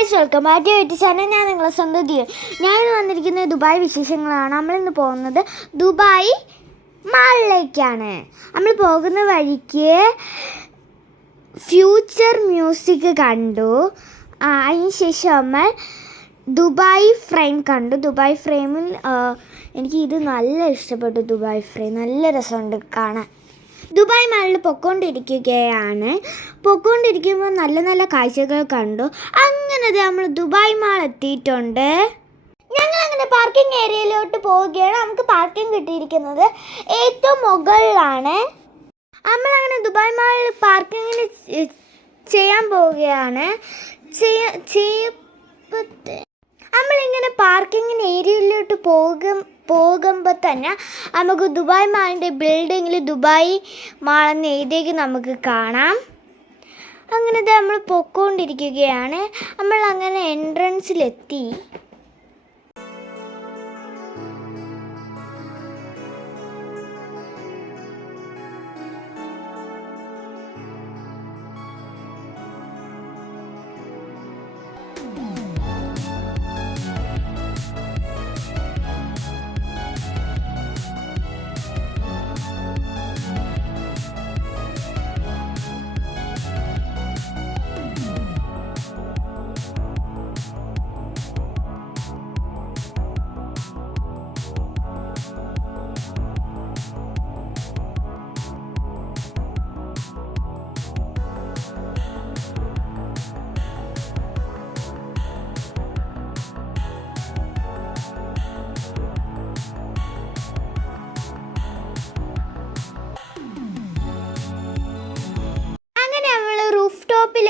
Guys welcome back to YouTube channel. ഞാൻ നിങ്ങളെ സ്വന്തം ദിയ. ഞാനിന്ന് വന്നിരിക്കുന്നത് ദുബായ് വിശേഷങ്ങളാണ്. നമ്മളിന്ന് പോകുന്നത് ദുബായ് മാളിലേക്കാണ്. നമ്മൾ പോകുന്ന വഴിക്ക് ഫ്യൂച്ചർ മ്യൂസിക് കണ്ടു. അതിന് ശേഷം നമ്മൾ ദുബായ് ഫ്രെയിം കണ്ടു. ദുബായ് ഫ്രെയിമിൽ എനിക്ക് ഇത് നല്ല ഇഷ്ടപ്പെട്ടു. ദുബായ് ഫ്രെയിം നല്ല രസമുണ്ട് കാണാൻ. ദുബായ് മാളിൽ പൊക്കോണ്ടിരിക്കുമ്പോൾ നല്ല നല്ല കാഴ്ചകൾ കണ്ടു. അങ്ങനെ നമ്മൾ ദുബായ് മാൾ എത്തിയിട്ടുണ്ട്. ഞങ്ങളങ്ങനെ പാർക്കിംഗ് ഏരിയയിലോട്ട് പോവുകയാണ്. നമുക്ക് പാർക്കിംഗ് കിട്ടിയിരിക്കുന്നത് ഏറ്റവും മുകളിലാണ്. നമ്മളങ്ങനെ ദുബായ് മാളിൽ പാർക്കിങ്ങിന് ചെയ്യാൻ പോവുകയാണ്. നമ്മളിങ്ങനെ പാർക്കിങ്ങിന് ഏരിയയിലോട്ട് പോകുമ്പോൾ തന്നെ നമുക്ക് ദുബായ് മാളിൻ്റെ ബിൽഡിങ്ങിൽ ദുബായ് മാളെന്ന് എഴുതിയേക്ക് നമുക്ക് കാണാം. അങ്ങനെ നമ്മൾ പൊയ്ക്കൊണ്ടിരിക്കുകയാണ്. നമ്മൾ അങ്ങനെ എൻട്രൻസിലെത്തി.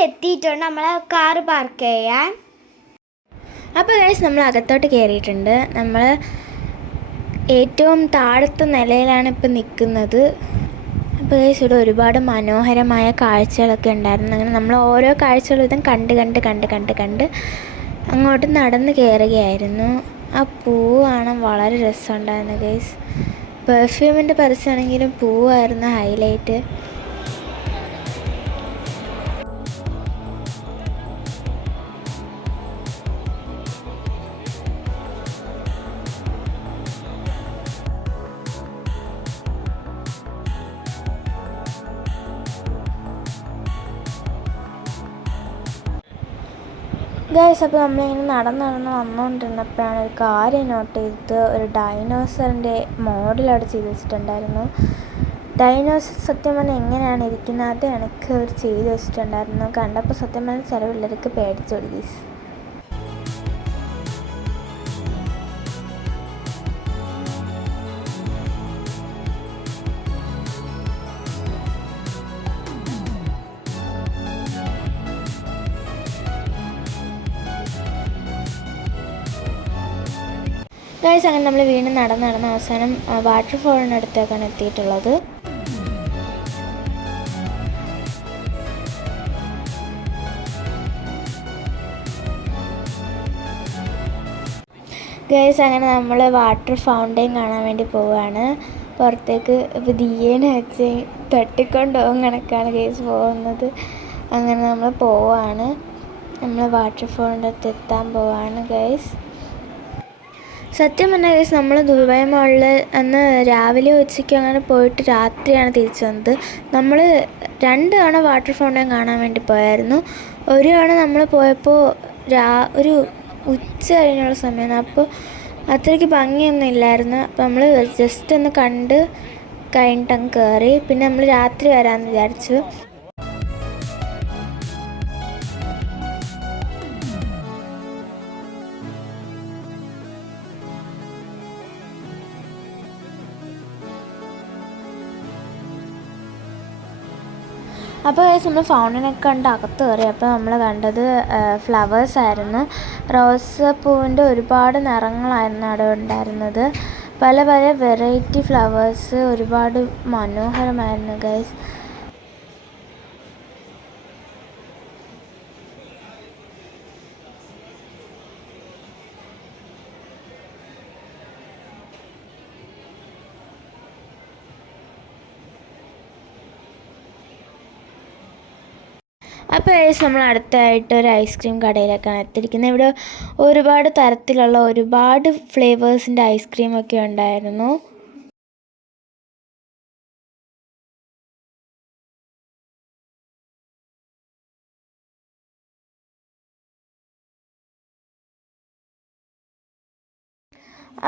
എത്തിയിട്ടുണ്ട് നമ്മളെ കാർ പാർക്ക് ചെയ്യാൻ. അപ്പോൾ ഗൈസ് നമ്മൾ അകത്തോട്ട് കയറിയിട്ടുണ്ട്. നമ്മൾ ഏറ്റവും താഴത്തെ നിലയിലാണ് ഇപ്പം നിൽക്കുന്നത്. അപ്പോൾ ഗൈസ് ഇവിടെ ഒരുപാട് മനോഹരമായ കാഴ്ചകളൊക്കെ ഉണ്ടായിരുന്നു. അങ്ങനെ നമ്മൾ ഓരോ കാഴ്ചകളും ഇതും കണ്ട് അങ്ങോട്ട് നടന്ന് കയറുകയായിരുന്നു. ആ പൂവ് കാണാൻ വളരെ രസമുണ്ടായിരുന്നു ഗൈസ്. പെർഫ്യൂമിൻ്റെ പരസ്യമാണെങ്കിലും പൂവായിരുന്നു ഹൈലൈറ്റ്. ഗൈസ് അപ്പോൾ നമ്മളിങ്ങനെ നടന്ന് വന്നുകൊണ്ടിരുന്നപ്പോഴാണ് ഒരു കാര്യം നോട്ട് ചെയ്തത്. ഒരു ഡൈനോസറിൻ്റെ മോഡൽ അവിടെ ചെയ്ത് വെച്ചിട്ടുണ്ടായിരുന്നു. ഡൈനോസർ സത്യം പറഞ്ഞാൽ എങ്ങനെയാണ് ഇരിക്കുന്നത് അത് എനിക്ക് അവർ ചെയ്ത് വെച്ചിട്ടുണ്ടായിരുന്നു. കണ്ടപ്പോൾ സത്യം പറഞ്ഞാൽ ചില പിള്ളേർക്ക് പേടിച്ചോടി ഗൈസ്. ഗൈസ് അങ്ങനെ നമ്മൾ വീണ്ടും നടന്ന് അവസാനം വാട്ടർഫോളിനടുത്തേക്കാണ് എത്തിയിട്ടുള്ളത്. ഗൈസ് അങ്ങനെ നമ്മൾ വാട്ടർ ഫൗണ്ടെയിൻ കാണാൻ വേണ്ടി പോവുകയാണ്. പുറത്തേക്ക് ഇപ്പോൾ ദിയേനെ വെച്ച് തട്ടിക്കൊണ്ടുപോകും കണക്കാണ് ഗൈസ് പോകുന്നത്. അങ്ങനെ നമ്മൾ പോവുകയാണ്. നമ്മൾ വാട്ടർഫോളിൻ്റെ അടുത്ത് എത്താൻ പോവുകയാണ് ഗൈസ്. സത്യം പറഞ്ഞാൽ ഗൈസ് നമ്മൾ ദുബായ് മാളിൽ അന്ന് രാവിലെ ഉച്ചയ്ക്ക് അങ്ങനെ പോയിട്ട് രാത്രിയാണ് തിരിച്ചു വന്നത്. നമ്മൾ 2 തവണ വാട്ടർ ഫൗണ്ടെയിൻ കാണാൻ വേണ്ടി പോയായിരുന്നു. ഒരു തവണ നമ്മൾ പോയപ്പോൾ ഒരു ഉച്ച കഴിഞ്ഞുള്ള സമയമാണ്. അപ്പോൾ അത്രയ്ക്ക് ഭംഗിയൊന്നും ഇല്ലായിരുന്നു. അപ്പോൾ നമ്മൾ ജസ്റ്റ് ഒന്ന് കണ്ട് കഴിഞ്ഞിട്ടങ്ങ് കയറി. പിന്നെ നമ്മൾ രാത്രി വരാമെന്ന് വിചാരിച്ചു. അപ്പോൾ നമ്മൾ ഫൗണ്ടനൊക്കെ കണ്ട് അകത്ത് കയറി. അപ്പോൾ നമ്മൾ കണ്ടത് ഫ്ലവേഴ്സായിരുന്നു. റോസാപ്പൂവിൻ്റെ ഒരുപാട് നിറങ്ങളായിരുന്നു അവിടെ ഉണ്ടായിരുന്നത്. പല വെറൈറ്റി ഫ്ലവേഴ്സ് ഒരുപാട് മനോഹരമായിരുന്നു ഗൈസ്. അപ്പോൾ നമ്മൾ അടുത്തായിട്ട് ഒരു ഐസ്ക്രീം കടയിലേക്കാണ് എത്തിയിരിക്കുന്നത്. ഇവിടെ ഒരുപാട് തരത്തിലുള്ള ഒരുപാട് ഫ്ലേവേഴ്സിൻ്റെ ഐസ്ക്രീമൊക്കെ ഉണ്ടായിരുന്നു.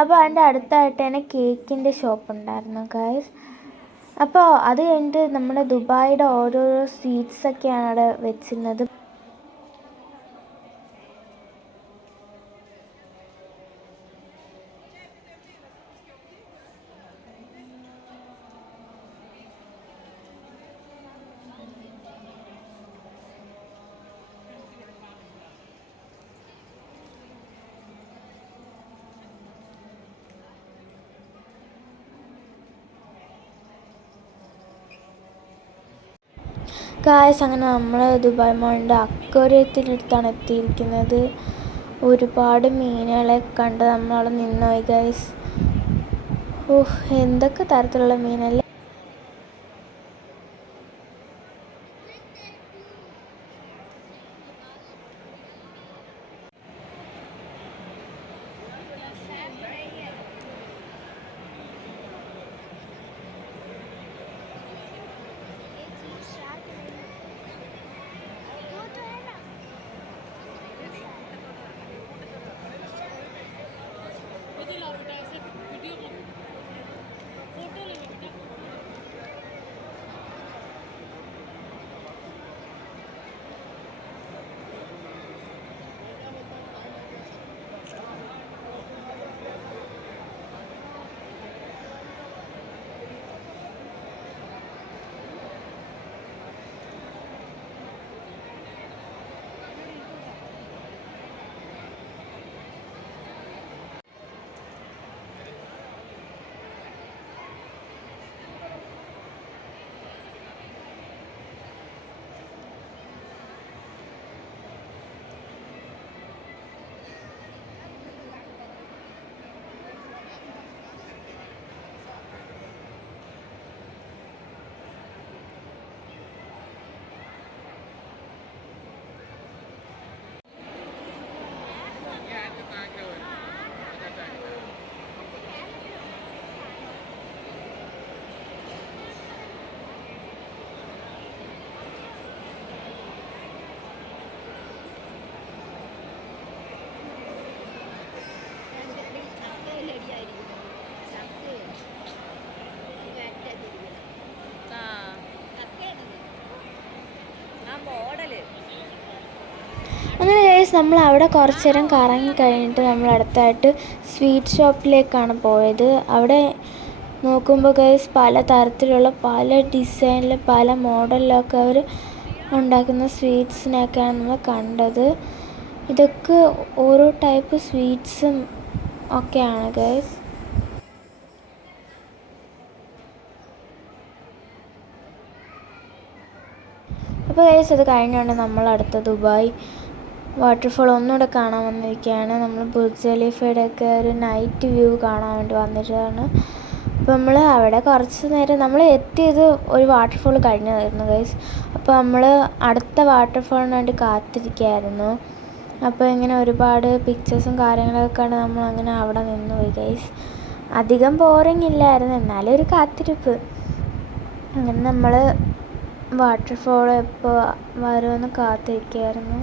അപ്പോൾ അതിൻ്റെ അടുത്തായിട്ട് തന്നെ കേക്കിൻ്റെ ഷോപ്പ് ഉണ്ടായിരുന്നു ഗൈസ്. അപ്പോൾ അത് കഴിഞ്ഞിട്ട് നമ്മുടെ ദുബായിയുടെ ഓരോരോ സ്വീറ്റ്സൊക്കെയാണ് അവിടെ വെച്ചിരുന്നത്. ഗായ്സ്, അങ്ങനെ നമ്മൾ ദുബായ് മോളിൻ്റെ അക്വേറിയത്തിനടുത്താണ് എത്തിയിരിക്കുന്നത്. ഒരുപാട് മീനുകളെ കണ്ട് നമ്മളവിടെ നിന്നുപോയി ഗായ്സ്. ഓഹ്, എന്തൊക്കെ തരത്തിലുള്ള മീനല്ലേ. അങ്ങനെ ഗൈസ്, നമ്മൾ അവിടെ കുറച്ച് നേരം കറങ്ങി കഴിഞ്ഞിട്ട് നമ്മൾ അടുത്തായിട്ട് സ്വീറ്റ് ഷോപ്പിലേക്കാണ് പോയത്. അവിടെ നോക്കുമ്പോൾ ഗൈസ് പല തരത്തിലുള്ള പല ഡിസൈനിൽ പല മോഡലിലൊക്കെ അവർ ഉണ്ടാക്കുന്ന സ്വീറ്റ്സിനെയൊക്കെയാണ് നമ്മൾ കണ്ടത്. ഇതൊക്കെ ഓരോ ടൈപ്പ് സ്വീറ്റ്സും ഒക്കെയാണ് ഗൈസ്. അപ്പോൾ ഗൈസ്, അത് കഴിഞ്ഞാണ് നമ്മൾ അടുത്ത ദുബായ് വാട്ടർഫോൾ ഒന്നുകൂടെ കാണാൻ വന്നിരിക്കുകയാണ്. നമ്മൾ ബുർജ് ഖലീഫയുടെ ഒക്കെ ഒരു നൈറ്റ് വ്യൂ കാണാൻ വേണ്ടി വന്നിട്ടാണ്. അപ്പോൾ നമ്മൾ അവിടെ കുറച്ച് നേരം നമ്മൾ എത്തിയത് ഒരു വാട്ടർഫോൾ കഴിഞ്ഞതായിരുന്നു ഗൈസ്. അപ്പോൾ നമ്മൾ അടുത്ത വാട്ടർഫോളിന് വേണ്ടി കാത്തിരിക്കുകയായിരുന്നു. അപ്പോൾ ഇങ്ങനെ ഒരുപാട് പിക്ചേഴ്സും കാര്യങ്ങളൊക്കെ കണ്ട് നമ്മൾ അങ്ങനെ അവിടെ നിന്ന് പോയി ഗൈസ്. അധികം ബോറിംഗ് ഇല്ലായിരുന്നു, എന്നാലും ഒരു കാത്തിരിപ്പ്. അങ്ങനെ നമ്മൾ വാട്ടർഫോൾ എപ്പോൾ വരുമെന്ന് കാത്തിരിക്കുകയായിരുന്നു.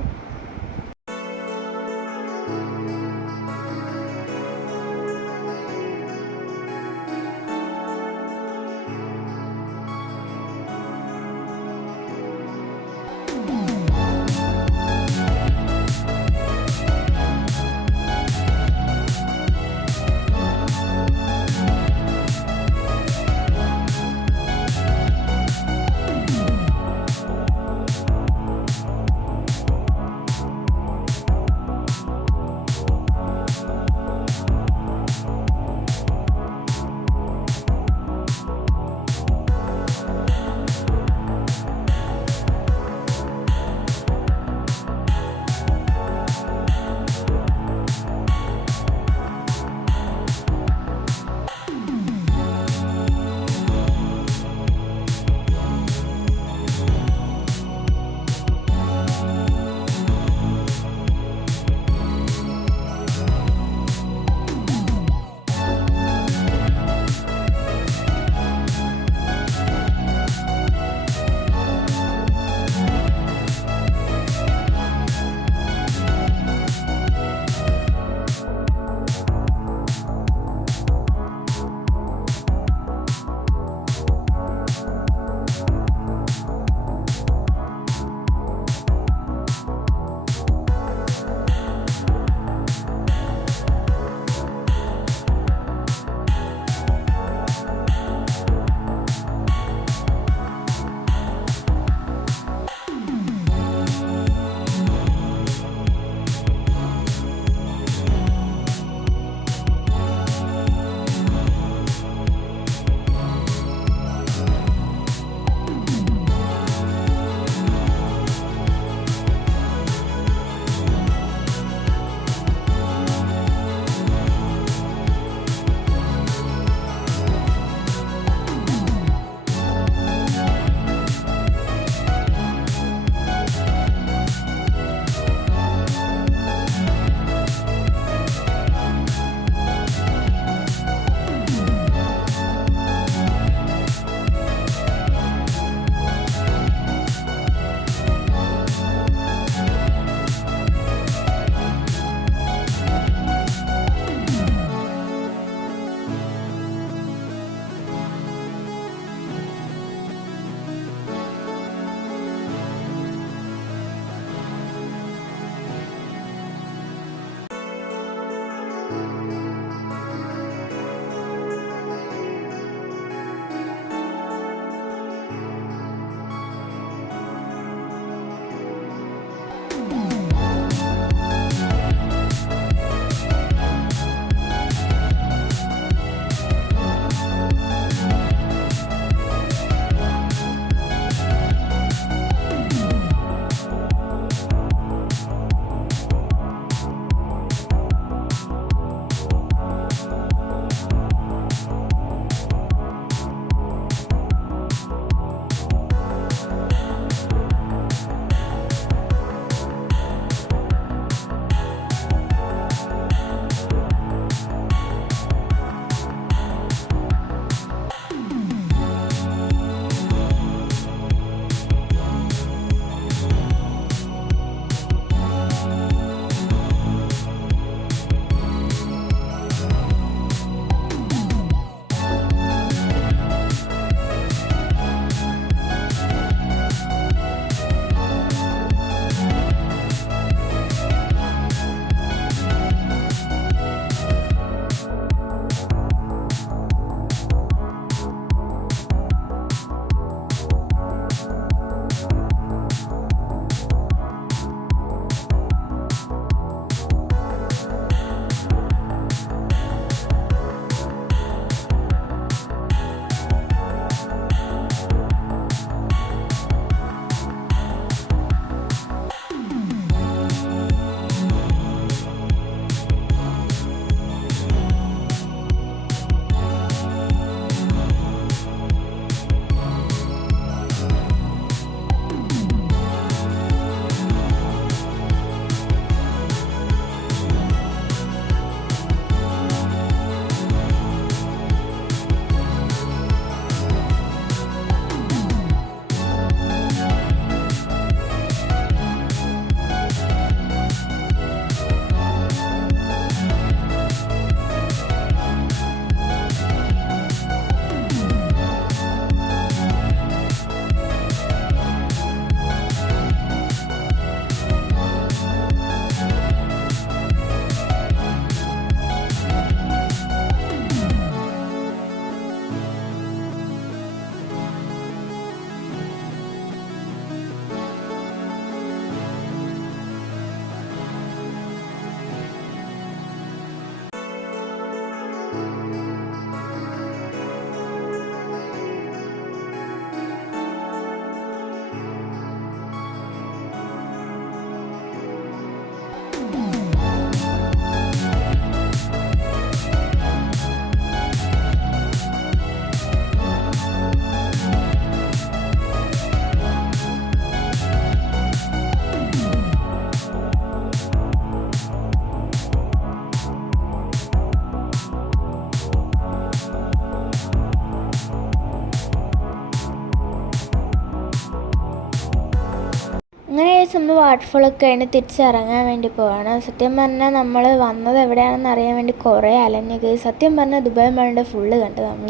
അങ്ങനെ നമ്മൾ വാട്ടർഫോളൊക്കെ കഴിഞ്ഞ് തിരിച്ചിറങ്ങാൻ വേണ്ടി പോവാണ്. സത്യം പറഞ്ഞാൽ നമ്മൾ വന്നത് എവിടെയാണെന്ന് അറിയാൻ വേണ്ടി കുറേ അലഞ്ഞു. ഗൈസ് സത്യം പറഞ്ഞാൽ ദുബായ് മാളിൻ്റെ ഫുള്ള് കണ്ടു. നമ്മൾ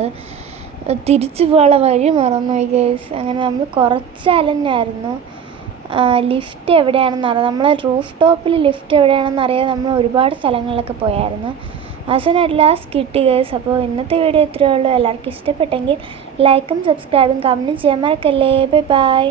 തിരിച്ചു പോകാനുള്ള വഴി മറന്നുപോയി ഗൈസ്. അങ്ങനെ നമ്മൾ കുറച്ച് അലഞ്ഞായിരുന്നു. ലിഫ്റ്റ് എവിടെയാണെന്ന് അറിയാം, നമ്മൾ റൂഫ് ടോപ്പിൽ ലിഫ്റ്റ് എവിടെയാണെന്ന് അറിയാൻ നമ്മൾ ഒരുപാട് സ്ഥലങ്ങളിലൊക്കെ പോയായിരുന്നു. അവസാനം അറ്റ് ലാസ്റ്റ് കിട്ടി ഗൈസ്. അപ്പോൾ ഇന്നത്തെ വീഡിയോ ഇത്രയേ ഉള്ളൂ. എല്ലാവർക്കും ഇഷ്ടപ്പെട്ടെങ്കിൽ ലൈക്കും സബ്സ്ക്രൈബും കമൻറ്റും ചെയ്യാൻ മറക്കല്ലേ. Bye bye.